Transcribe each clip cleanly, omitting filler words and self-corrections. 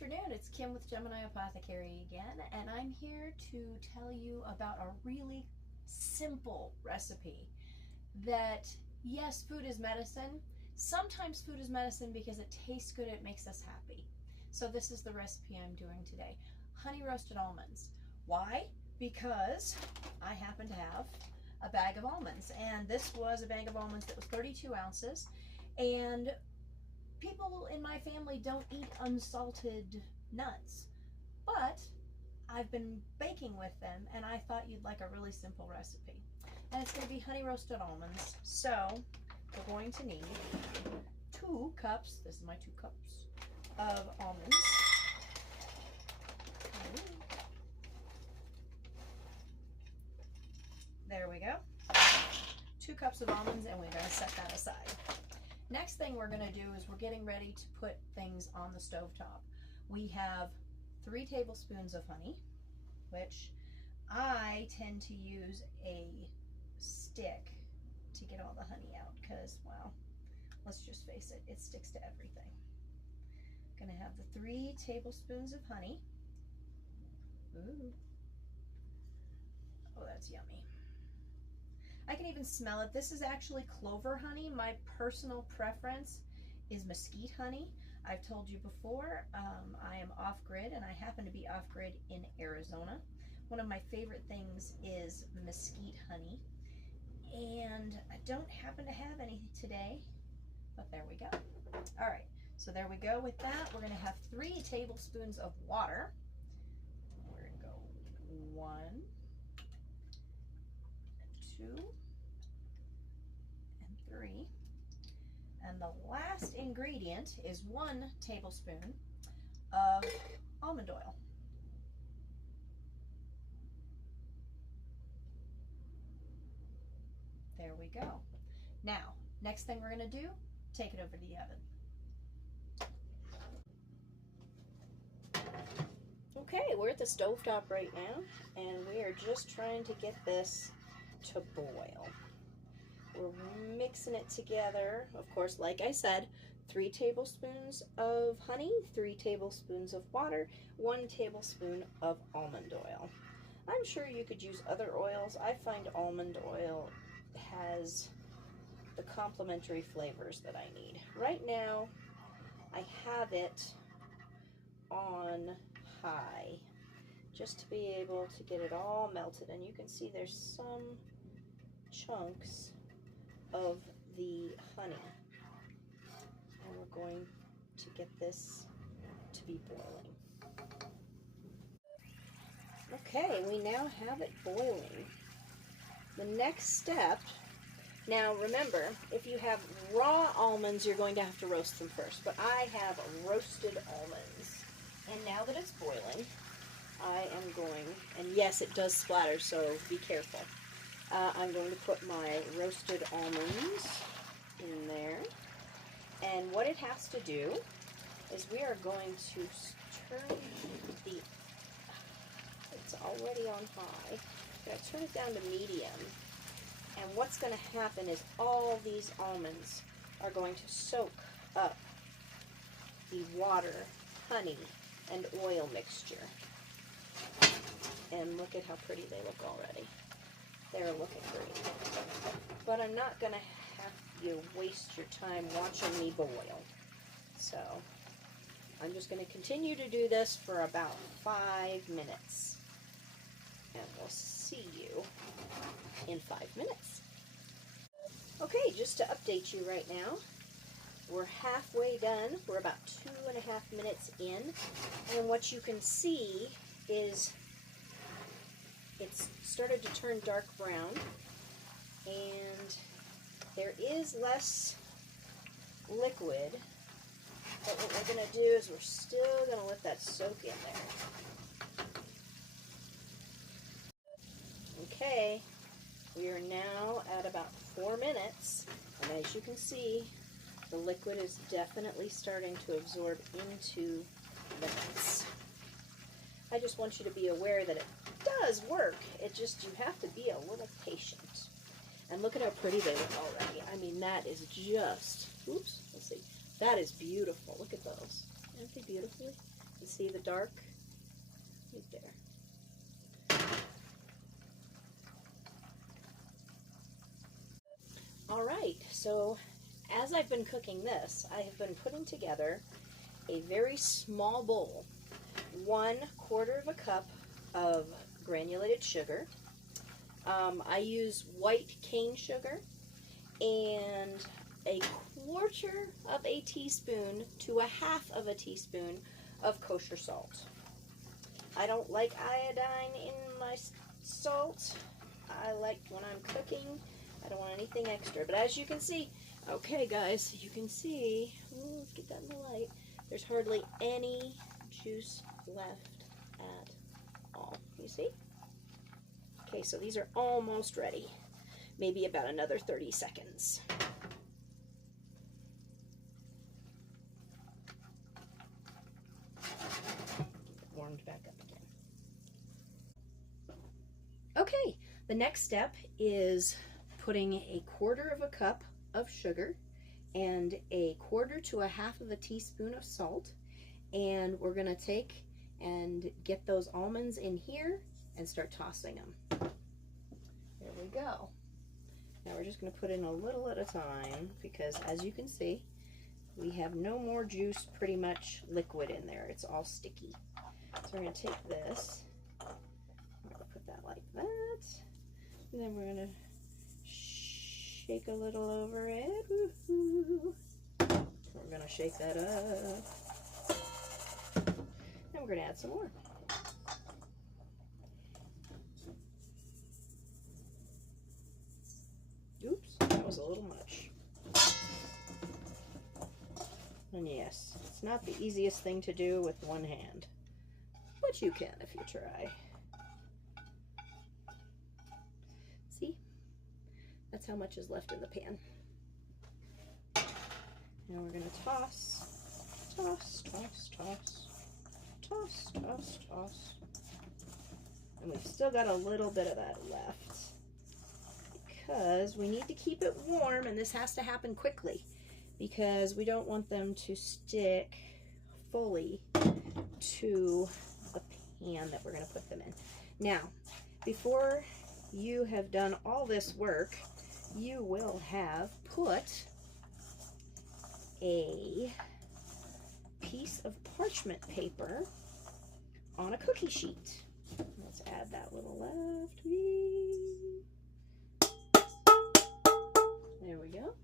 afternoon, it's Kim with Gemini Apothecary again, and I'm here to tell you about a really simple recipe that, yes, food is medicine. Sometimes food is medicine because it tastes good, it makes us happy. So this is the recipe I'm doing today. Honey roasted almonds. Why? Because I happen to have a bag of almonds, and this was a bag of almonds that was 32 ounces, and people in my family don't eat unsalted nuts, but I've been baking with them and I thought you'd like a really simple recipe. And it's going to be honey roasted almonds. So we're going to need 2 cups, this is my 2 cups, of almonds. There we go. 2 cups of almonds, and we're going to set that aside. Next thing we're going to do is we're getting ready to put things on the stovetop. We have 3 tablespoons of honey, which I tend to use a stick to get all the honey out because, well, let's just face it, it sticks to everything. I'm going to have the 3 tablespoons of honey. Ooh. Oh, that's yummy. I can even smell it. This is actually clover honey. My personal preference is mesquite honey. I've told you before, I am off-grid, and I happen to be off-grid in Arizona. One of my favorite things is mesquite honey, and I don't happen to have any today, but there we go. All right, so there we go with that. We're going to have 3 tablespoons of water. We're going to go 1, 2, and 3. And the last ingredient is 1 tablespoon of almond oil. There we go. Now, next thing we're going to do, take it over to the oven. Okay, we're at the stovetop right now, and we are just trying to get this to boil. We're mixing it together. Of course, like I said, 3 tablespoons of honey, 3 tablespoons of water, 1 tablespoon of almond oil. I'm sure you could use other oils. I find almond oil has the complementary flavors that I need. Right now, I have it on high just to be able to get it all melted, and you can see there's some chunks of the honey, and we're going to get this to be boiling. Okay, we now have it boiling. The next step, now remember, if you have raw almonds, you're going to have to roast them first, but I have roasted almonds. And now that it's boiling, I am going, and yes, it does splatter, so be careful. I'm going to put my roasted almonds in there. And what it has to do is we are going to turn the, it's already on high, we're going to turn it down to medium. And what's going to happen is all these almonds are going to soak up the water, honey, and oil mixture. And look at how pretty they look already. They're looking great. But I'm not going to have you waste your time watching me boil. So I'm just going to continue to do this for about 5 minutes. And we'll see you in 5 minutes. Okay, just to update you right now, we're halfway done. We're about 2.5 minutes in. And what you can see is it's started to turn dark brown, and there is less liquid, but what we're going to do is we're still going to let that soak in there. Okay, we are now at about 4 minutes, and as you can see, the liquid is definitely starting to absorb into the nuts. I just want you to be aware that it does work. It just, you have to be a little patient. And look at how pretty they look already. I mean, that is just, oops, let's see. That is beautiful. Look at those. Aren't they beautiful? You see the dark? Right there. All right, so as I've been cooking this, I have been putting together a very small bowl. 1/4 cup of granulated sugar. I use white cane sugar, and 1/4 teaspoon to 1/2 teaspoon of kosher salt. I don't like iodine in my salt. I like when I'm cooking, I don't want anything extra. But as you can see, okay guys, you can see, ooh, let's get that in the light, there's hardly any juice left at all. You see? Okay, so these are almost ready. Maybe about another 30 seconds. Warmed back up again. Okay, the next step is putting 1/4 cup of sugar and 1/4 to 1/2 teaspoon of salt, and we're gonna take and get those almonds in here and start tossing them. There we go. Now we're just gonna put in a little at a time because as you can see, we have no more juice, pretty much liquid in there. It's all sticky. So we're gonna take this, we're gonna put that like that, and then we're gonna shake a little over it. Woo-hoo. We're gonna shake that up. And we're gonna add some more. Oops, that was a little much. And yes, it's not the easiest thing to do with one hand, but you can if you try. See? That's how much is left in the pan. Now we're gonna toss, toss, toss, toss, toss, toss, toss. And we've still got a little bit of that left because we need to keep it warm, and this has to happen quickly because we don't want them to stick fully to the pan that we're going to put them in. Now, before you have done all this work, you will have put a piece of parchment paper on a cookie sheet. Let's add that little left. There we go.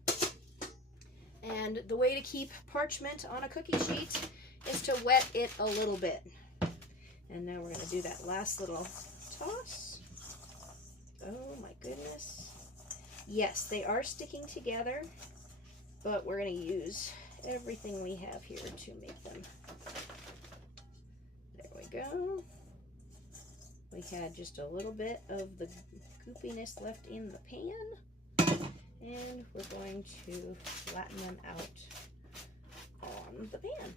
And the way to keep parchment on a cookie sheet is to wet it a little bit. And now we're going to do that last little toss. Oh my goodness. Yes, they are sticking together, but we're going to use everything we have here to make them. There we go. We had just a little bit of the goopiness left in the pan, and we're going to flatten them out on the pan.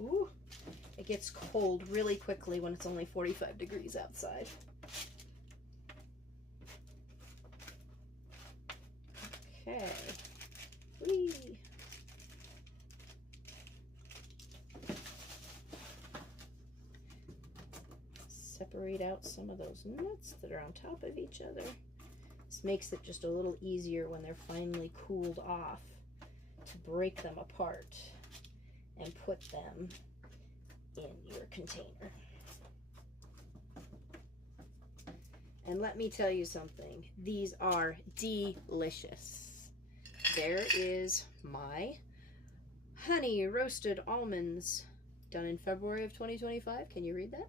Ooh, it gets cold really quickly when it's only 45 degrees outside. Okay. Whee. Separate out some of those nuts that are on top of each other. This makes it just a little easier when they're finally cooled off to break them apart and put them in your container. And let me tell you something, these are delicious. There is my honey roasted almonds done in February of 2025. Can you read that?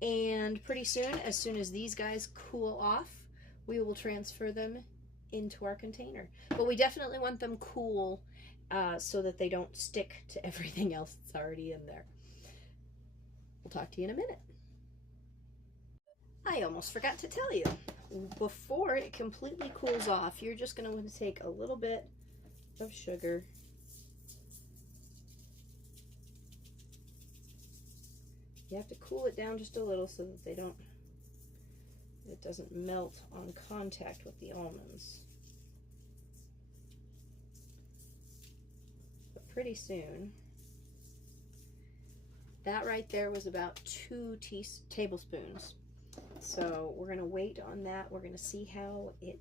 And pretty soon as these guys cool off, we will transfer them into our container. But we definitely want them cool so that they don't stick to everything else that's already in there. We'll talk to you in a minute. I almost forgot to tell you, before it completely cools off, you're just going to want to take a little bit of sugar You have to cool it down just a little so that it doesn't melt on contact with the almonds. pretty soon. That right there was about 2 tablespoons. So we're going to wait on that. We're going to see how it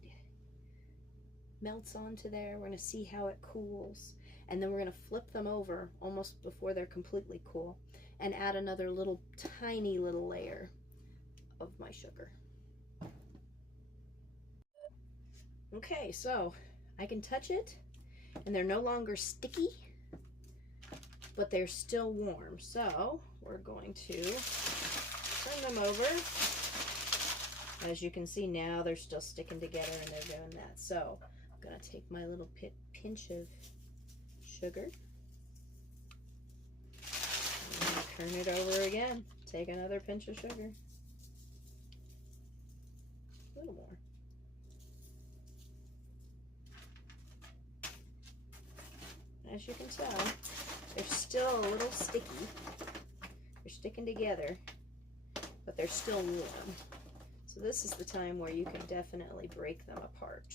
melts onto there. We're going to see how it cools. And then we're going to flip them over almost before they're completely cool and add another little tiny little layer of my sugar. Okay, so I can touch it and they're no longer sticky, but they're still warm. So we're going to turn them over. As you can see now, they're still sticking together and they're doing that. So I'm going to take my little pinch of sugar, and turn it over again. Take another pinch of sugar. A little more. As you can tell, they're still a little sticky. They're sticking together, but they're still warm. So this is the time where you can definitely break them apart.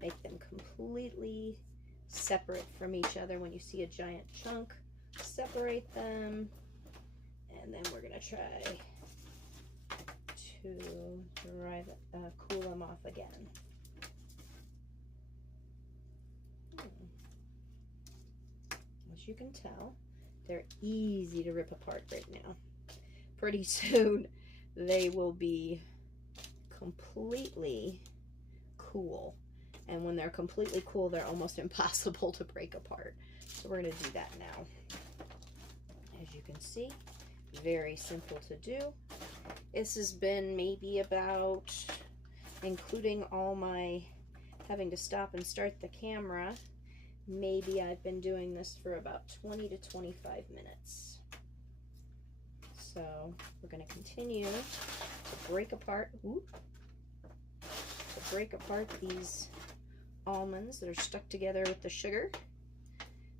Make them completely separate from each other. When you see a giant chunk, separate them. And then we're going to try to cool them off again. As you can tell, they're easy to rip apart right now. Pretty soon they will be completely cool. And when they're completely cool, they're almost impossible to break apart. So we're going to do that now. As you can see, very simple to do. This has been maybe about, including all my having to stop and start the camera, maybe I've been doing this for about 20 to 25 minutes. So we're going to continue to break apart, these almonds that are stuck together with the sugar,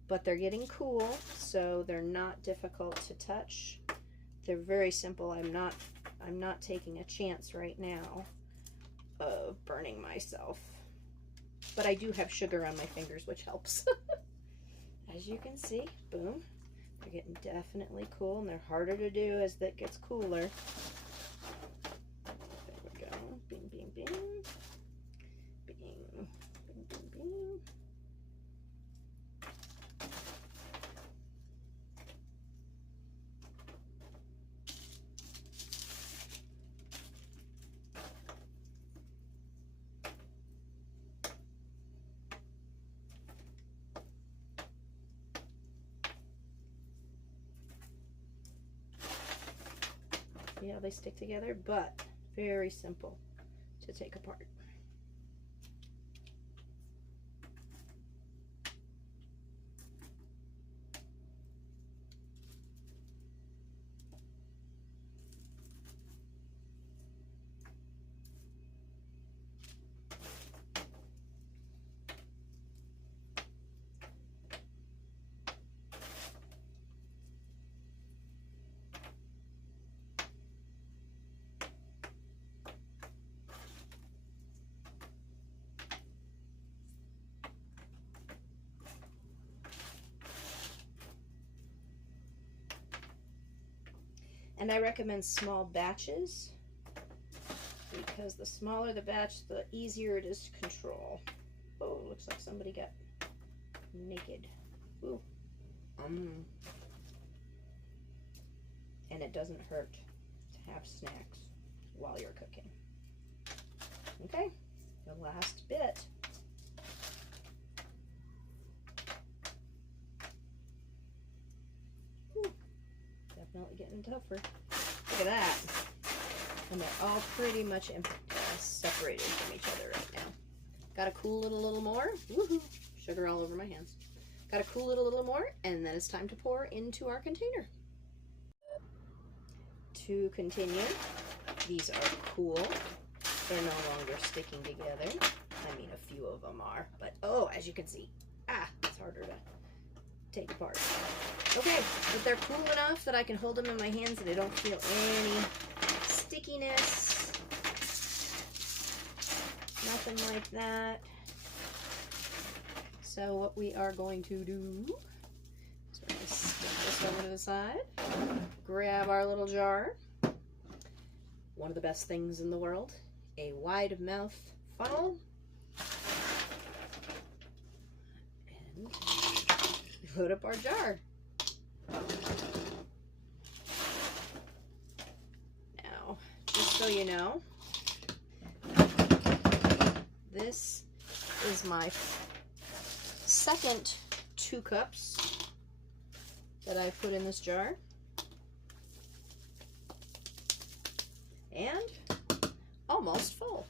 but they're getting cool, so they're not difficult to touch. They're very simple. I'm not taking a chance right now of burning myself, but I do have sugar on my fingers, which helps. As you can see, boom, they're getting definitely cool, and they're harder to do as that gets cooler. There we go. Bing, bing, bing. Bing, bing, bing, bing. See how they stick together, but very simple to take apart. And I recommend small batches, because the smaller the batch, the easier it is to control. Oh, looks like somebody got naked. Ooh. And it doesn't hurt to have snacks while you're cooking. Okay, the last bit. Definitely getting tougher. Look at that. And they're all pretty much separated from each other right now. Got to cool it a little more. Woohoo! Sugar all over my hands. Got to cool it a little more, and then it's time to pour into our container. To continue, these are cool. They're no longer sticking together. I mean, a few of them are, but oh, as you can see, it's harder to take apart. Okay, but they're cool enough that I can hold them in my hands and I don't feel any stickiness. Nothing like that. So what we are going to do this over to the side. Grab our little jar. One of the best things in the world, a wide mouth funnel. And load up our jar. Now, just so you know, this is my second 2 cups that I put in this jar. And almost full.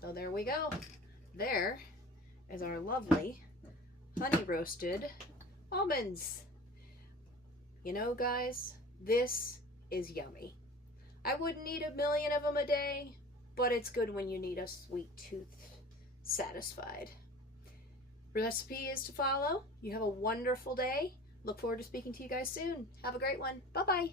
So there we go. There is our lovely honey roasted almonds. You know, guys, this is yummy. I wouldn't eat 1,000,000 of them a day, but it's good when you need a sweet tooth satisfied. Recipe is to follow. You have a wonderful day. Look forward to speaking to you guys soon. Have a great one. Bye-bye.